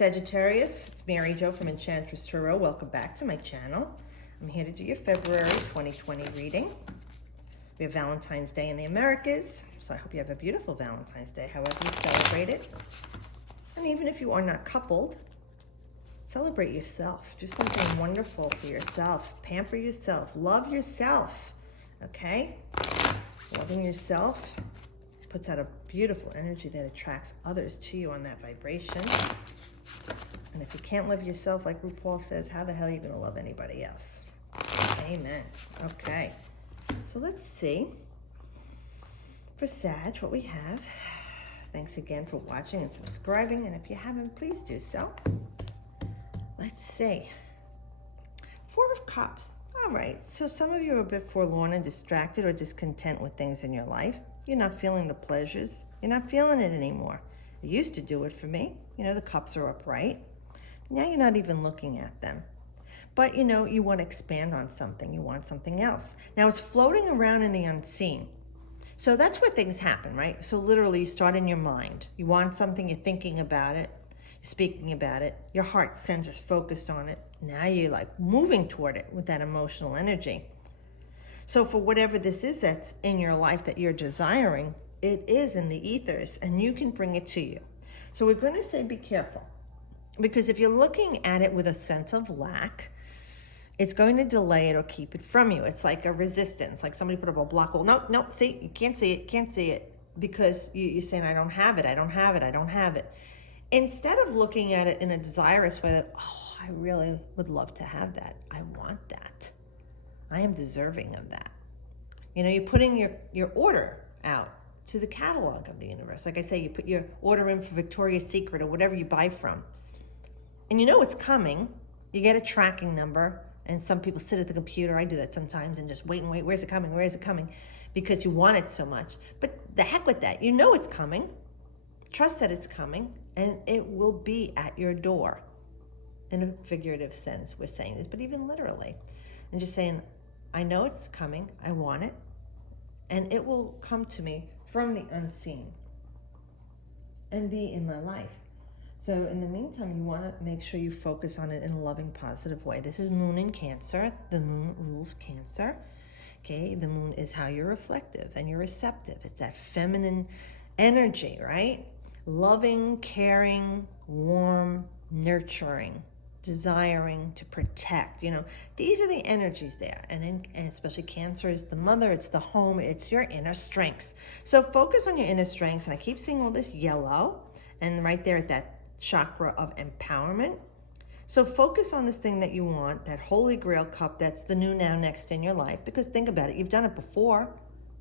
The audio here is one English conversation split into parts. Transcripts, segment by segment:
Sagittarius, it's Mary Jo from Enchantress Tarot. Welcome back to my channel. I'm here to do your February 2020 reading. We have Valentine's Day in the Americas, so I hope you have a beautiful Valentine's Day, however you celebrate it. And even if you are not coupled, celebrate yourself. Do something wonderful for yourself. Pamper yourself. Love yourself, okay? Loving yourself puts out a beautiful energy that attracts others to you on that vibration. And if you can't love yourself, like RuPaul says, how the hell are you going to love anybody else? Amen. Okay. So let's see for Sag what we have. Thanks again for watching and subscribing. And if you haven't, please do so. Let's see. Four of Cups. All right. So some of you are a bit forlorn and distracted or discontent with things in your life. You're not feeling the pleasures. You're not feeling it anymore. It used to do it for me. You know, the cups are upright. Now you're not even looking at them. But, you know, you want to expand on something. You want something else. Now it's floating around in the unseen. So that's where things happen, right? So literally you start in your mind. You want something, you're thinking about it, you're speaking about it, your heart center's focused on it. Now you're like moving toward it with that emotional energy. So for whatever this is that's in your life that you're desiring, it is in the ethers and you can bring it to you. So we're going to say be careful, because if you're looking at it with a sense of lack, it's going to delay it or keep it from you. It's like a resistance, like somebody put up a block wall. Nope, nope, see, you can't see it, can't see it, because you're saying, I don't have it, I don't have it, I don't have it. Instead of looking at it in a desirous way that, oh, I really would love to have that. I want that. I am deserving of that. You know, you're putting your order out to the catalog of the universe. Like I say, you put your order in for Victoria's Secret or whatever you buy from. And you know it's coming. You get a tracking number, and some people sit at the computer. I do that sometimes and just wait and wait. Where's it coming? Where is it coming? Because you want it so much. But the heck with that. You know it's coming. Trust that it's coming, and it will be at your door. In a figurative sense, we're saying this, but even literally. And just saying, I know it's coming. I want it. And it will come to me from the unseen and be in my life. So in the meantime, you want to make sure you focus on it in a loving, positive way. This is Moon in Cancer. The Moon rules Cancer. Okay, the Moon is how you're reflective and you're receptive. It's that feminine energy, right? Loving, caring, warm, nurturing, desiring to protect. You know, these are the energies there. And especially Cancer is the mother, it's the home, it's your inner strengths. So focus on your inner strengths. And I keep seeing all this yellow, and right there at that chakra of empowerment. So focus on this thing that you want, that holy grail cup that's the new now next in your life. Because think about it, you've done it before,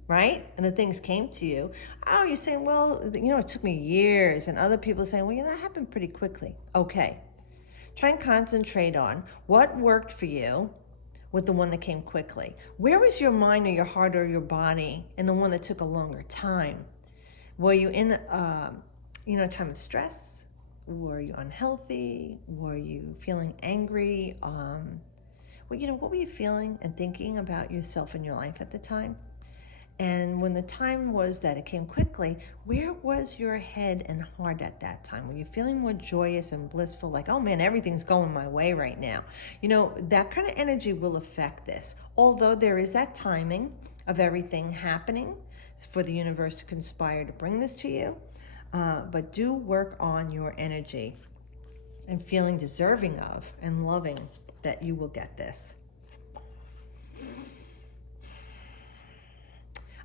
right? And the things came to you. Oh, you're saying, well, you know, it took me years. And other people are saying, well, yeah, that happened pretty quickly. Okay. Try and concentrate on what worked for you with the one that came quickly. Where was your mind or your heart or your body in the one that took a longer time? Were you in a time of stress? Were you unhealthy? Were you feeling angry? What were you feeling and thinking about yourself in your life at the time? And when the time was that it came quickly, where was your head and heart at that time? Were you feeling more joyous and blissful, like, oh man, everything's going my way right now? You know, that kind of energy will affect this. Although there is that timing of everything happening for the universe to conspire to bring this to you. But do work on your energy and feeling deserving of and loving that you will get this.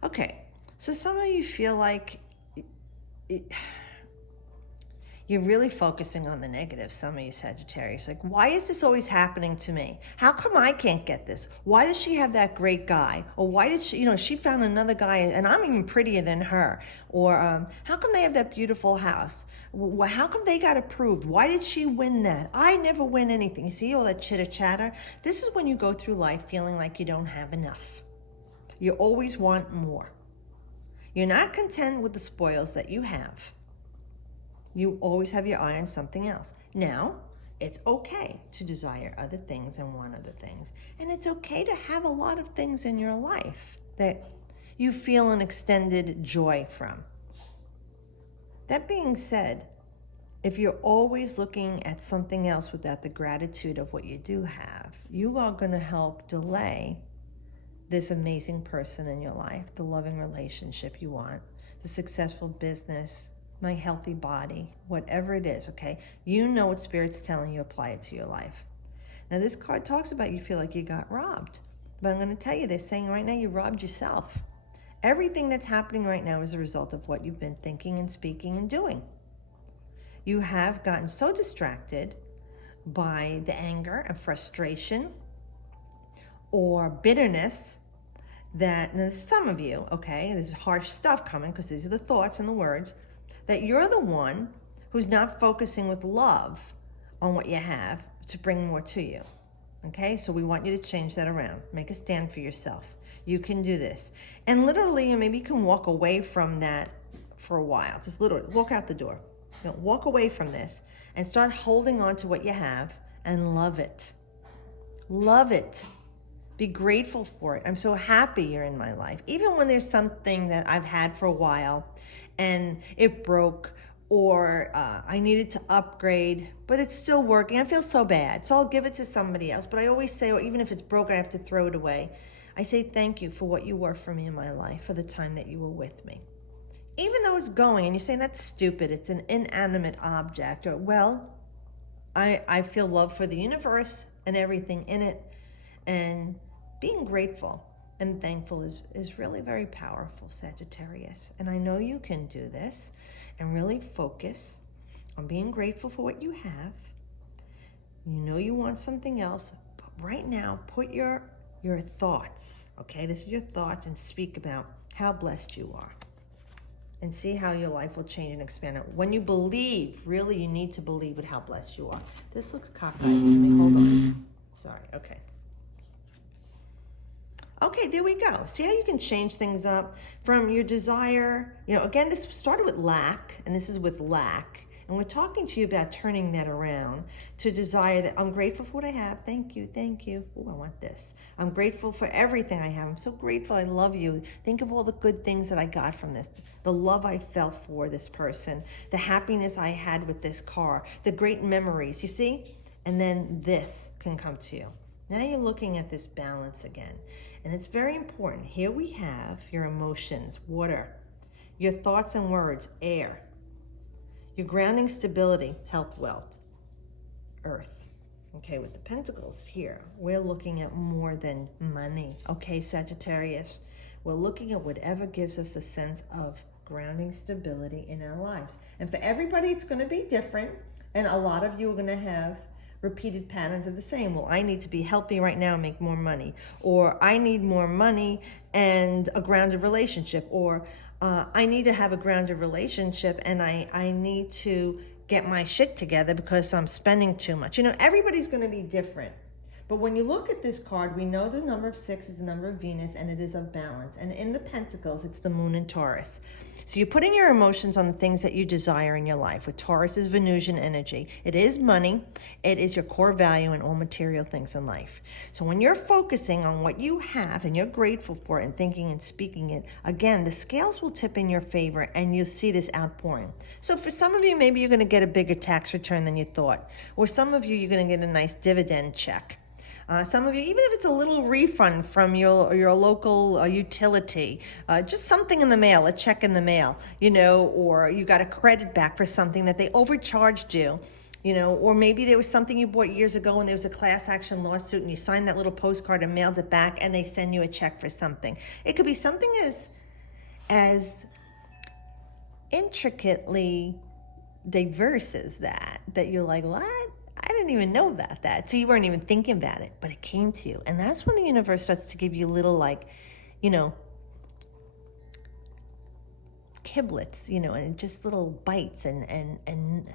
Okay, so some of you feel like you're really focusing on the negative, some of you Sagittarius. Like, why is this always happening to me? How come I can't get this? Why does she have that great guy? Or why did she, she found another guy and I'm even prettier than her? Or how come they have that beautiful house? How come they got approved? Why did she win that? I never win anything. You see all that chitter chatter? This is when you go through life feeling like you don't have enough. You always want more. You're not content with the spoils that you have. You always have your eye on something else. Now, it's okay to desire other things and want other things. And it's okay to have a lot of things in your life that you feel an extended joy from. That being said, if you're always looking at something else without the gratitude of what you do have, you are going to help delay this amazing person in your life, the loving relationship you want, the successful business, my healthy body, whatever it is, okay? You know what Spirit's telling you, apply it to your life. Now, this card talks about you feel like you got robbed. But I'm going to tell you, they're saying right now you robbed yourself. Everything that's happening right now is a result of what you've been thinking and speaking and doing. You have gotten so distracted by the anger and frustration or bitterness that, now some of you, okay, there's harsh stuff coming because these are the thoughts and the words, that you're the one who's not focusing with love on what you have to bring more to you. Okay, so we want you to change that around. Make a stand for yourself. You can do this. And literally, maybe you can walk away from that for a while. Just literally walk out the door. Walk away from this and start holding on to what you have and love it. Love it. Be grateful for it. I'm so happy you're in my life. Even when there's something that I've had for a while and it broke, or I needed to upgrade, but it's still working. I feel so bad, so I'll give it to somebody else. But I always say, or even if it's broken, I have to throw it away. I say thank you for what you were for me in my life, for the time that you were with me. Even though it's going, and you're saying that's stupid, it's an inanimate object, or well, I feel love for the universe and everything in it, and being grateful and thankful is really very powerful, Sagittarius. And I know you can do this and really focus on being grateful for what you have. You know you want something else, but right now, put your thoughts, okay? This is your thoughts, and speak about how blessed you are. And see how your life will change and expand. When you believe, really you need to believe with how blessed you are. This looks cockeyed to me. Hold on. Sorry, okay. Okay, there we go. See how you can change things up from your desire. You know, again, this started with lack, and this is with lack. And we're talking to you about turning that around to desire that I'm grateful for what I have. Thank you, thank you. Oh, I want this. I'm grateful for everything I have. I'm so grateful. I love you. Think of all the good things that I got from this. The love I felt for this person. The happiness I had with this car. The great memories, you see? And then this can come to you. Now you're looking at this balance again. And it's very important. Here we have your emotions, water. Your thoughts and words, air. Your grounding, stability, health, wealth, earth. Okay, with the pentacles here, we're looking at more than money. Okay, Sagittarius, we're looking at whatever gives us a sense of grounding, stability in our lives. And for everybody, it's going to be different. And a lot of you are going to have repeated patterns of the same. Well, I need to be healthy right now and make more money. Or I need more money and a grounded relationship. Or I need to have a grounded relationship and I need to get my shit together because I'm spending too much. You know, everybody's going to be different. But when you look at this card, we know the number of 6 is the number of Venus, and it is of balance. And in the Pentacles, it's the Moon in Taurus. So you're putting your emotions on the things that you desire in your life. With Taurus is Venusian energy. It is money. It is your core value in all material things in life. So when you're focusing on what you have and you're grateful for it and thinking and speaking it, again, the scales will tip in your favor and you'll see this outpouring. So for some of you, maybe you're going to get a bigger tax return than you thought. Or some of you, you're going to get a nice dividend check. Some of you, even if it's a little refund from your local utility, just something in the mail, a check in the mail, you know, or you got a credit back for something that they overcharged you, you know, or maybe there was something you bought years ago and there was a class action lawsuit and you signed that little postcard and mailed it back and they send you a check for something. It could be something as intricately diverse as that you're like, what? I didn't even know about that. So you weren't even thinking about it, but it came to you. And that's when the universe starts to give you little, like, you know, kiblets, you know, and just little bites and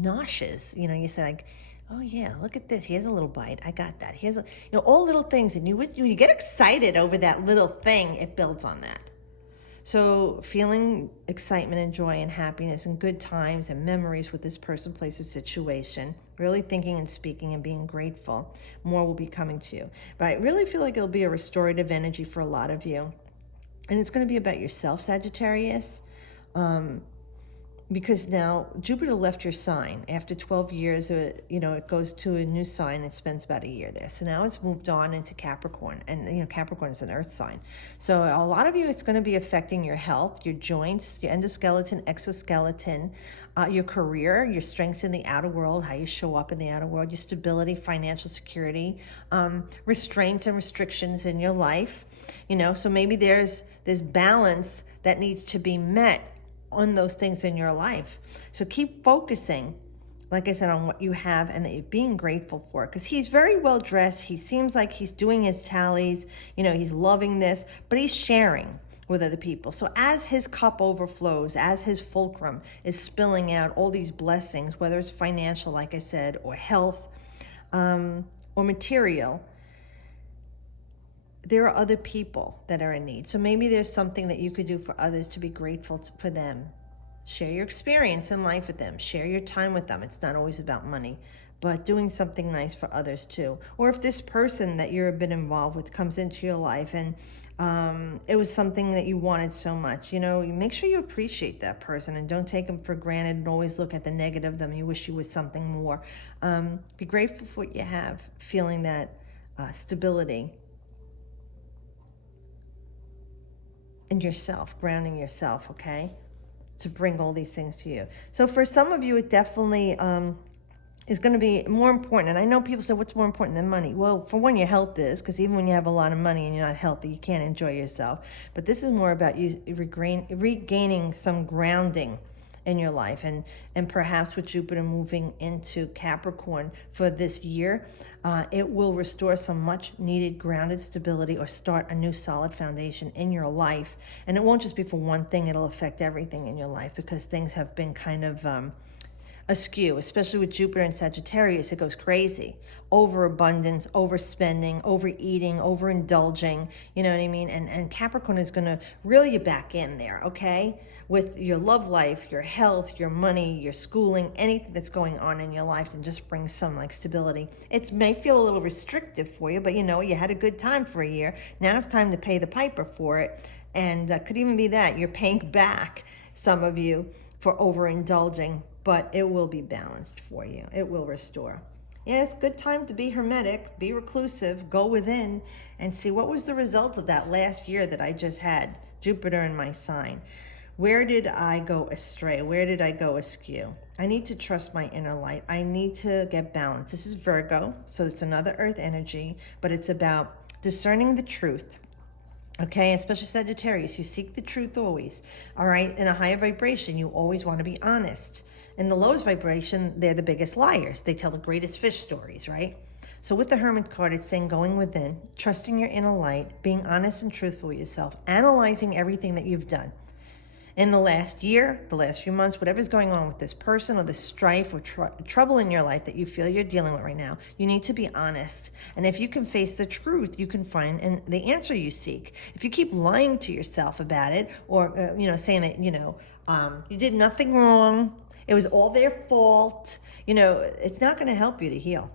noshes. You know, you say like, oh yeah, look at this. Here's a little bite. I got that. Here's a, you know, all little things. And you get excited over that little thing, it builds on that. So feeling excitement and joy and happiness and good times and memories with this person, place, or situation, really thinking and speaking and being grateful, more will be coming to you. But I really feel like it'll be a restorative energy for a lot of you. And it's going to be about yourself, Sagittarius. because now Jupiter left your sign after 12 years. It goes to a new sign and spends about a year there. So now it's moved on into Capricorn, and Capricorn is an earth sign. So a lot of you, it's going to be affecting your health, your joints, your endoskeleton, exoskeleton, your career, your strengths in the outer world, how you show up in the outer world, your stability, financial security, restraints and restrictions in your life. So maybe there's this balance that needs to be met on those things in your life. So keep focusing, like I said, on what you have and that you're being grateful for, because he's very well dressed. He seems like he's doing his tallies, he's loving this, but he's sharing with other people. So as his cup overflows, as his fulcrum is spilling out all these blessings, whether it's financial, like I said, or health, or material, there are other people that are in need. So maybe there's something that you could do for others to be grateful for them. Share your experience in life with them. Share your time with them. It's not always about money, but doing something nice for others too. Or if this person that you're a bit involved with comes into your life and it was something that you wanted so much, you make sure you appreciate that person and don't take them for granted and always look at the negative of them. You wish you was something more. Be grateful for what you have, feeling that stability in yourself, grounding yourself, okay, to bring all these things to you. So for some of you, it definitely is going to be more important. And I know people say, what's more important than money? Well, for one, your health is, because even when you have a lot of money and you're not healthy, you can't enjoy yourself. But this is more about you regaining some grounding in your life, and perhaps with Jupiter moving into Capricorn for this year, it will restore some much needed grounded stability or start a new solid foundation in your life. And it won't just be for one thing, it'll affect everything in your life, because things have been kind of askew, especially with Jupiter and Sagittarius. It goes crazy. Overabundance, overspending, overeating, overindulging, you know what I mean? And Capricorn is going to reel you back in there, okay? With your love life, your health, your money, your schooling, anything that's going on in your life, and just bring some stability. It may feel a little restrictive for you, but you had a good time for a year. Now it's time to pay the piper for it. And could even be that you're paying back, some of you, for overindulging, but it will be balanced for you. It will restore. Yeah, it's a good time to be hermetic, be reclusive, go within, and see what was the result of that last year that I just had, Jupiter in my sign. Where did I go astray? Where did I go askew? I need to trust my inner light. I need to get balance. This is Virgo, so it's another earth energy, but it's about discerning the truth. Okay, especially Sagittarius, you seek the truth always. All right, in a higher vibration, you always want to be honest. In the lowest vibration, they're the biggest liars. They tell the greatest fish stories, right? So with the Hermit card, it's saying going within, trusting your inner light, being honest and truthful with yourself, analyzing everything that you've done in the last year, the last few months, whatever's going on with this person or the strife or trouble in your life that you feel you're dealing with right now. You need to be honest. And if you can face the truth, you can find the answer you seek. If you keep lying to yourself about it, or saying that you did nothing wrong, it was all their fault, it's not going to help you to heal.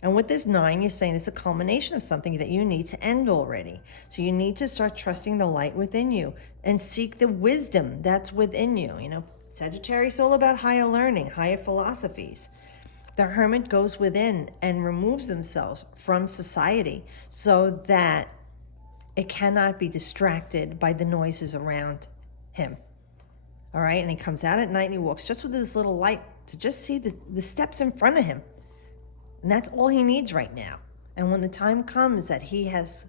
And with this 9, you're saying it's a culmination of something that you need to end already. So you need to start trusting the light within you and seek the wisdom that's within you. Sagittarius is all about higher learning, higher philosophies. The Hermit goes within and removes themselves from society so that it cannot be distracted by the noises around him. All right, and he comes out at night and he walks just with this little light to just see the steps in front of him. And that's all he needs right now. And when the time comes that he has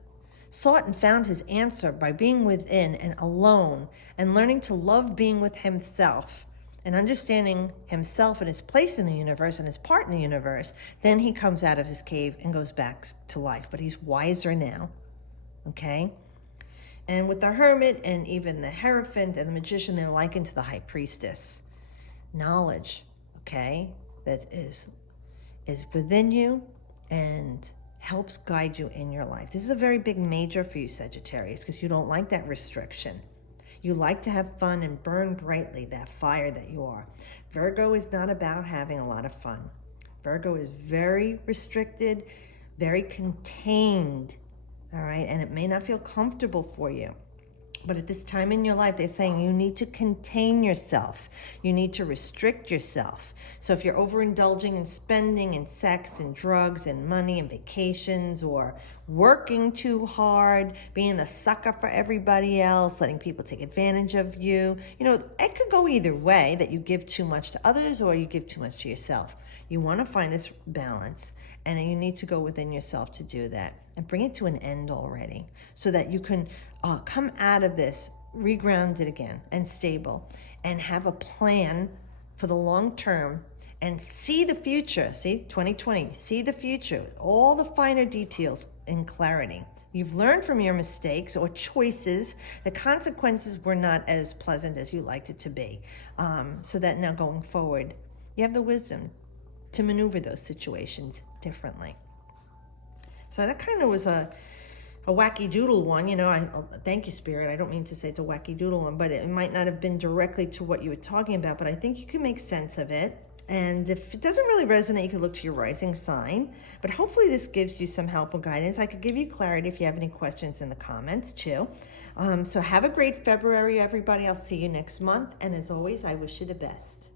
sought and found his answer by being within and alone and learning to love being with himself and understanding himself and his place in the universe and his part in the universe, then he comes out of his cave and goes back to life. But he's wiser now, okay? And with the Hermit and even the Hierophant and the Magician, they're likened to the High Priestess. Knowledge, okay, that is within you and helps guide you in your life. This is a very big major for you, Sagittarius, because you don't like that restriction. You like to have fun and burn brightly, that fire that you are. Virgo is not about having a lot of fun. Virgo is very restricted, very contained, all right? And it may not feel comfortable for you. But at this time in your life, they're saying you need to contain yourself. You need to restrict yourself. So if you're overindulging in spending and sex and drugs and money and vacations, or working too hard, being a sucker for everybody else, letting people take advantage of you, it could go either way, that you give too much to others or you give too much to yourself. You want to find this balance, and you need to go within yourself to do that and bring it to an end already, so that you can come out of this regrounded again and stable, and have a plan for the long term and see the future. See, 2020, see the future, all the finer details in clarity. You've learned from your mistakes or choices. The consequences were not as pleasant as you liked it to be. So that now going forward, you have the wisdom to maneuver those situations differently. So that kind of was a wacky doodle one, thank you, Spirit. I don't mean to say it's a wacky doodle one, but it might not have been directly to what you were talking about, but I think you can make sense of it. And if it doesn't really resonate, you can look to your rising sign. But hopefully this gives you some helpful guidance. I could give you clarity if you have any questions in the comments too. So have a great February, everybody. I'll see you next month. And as always, I wish you the best.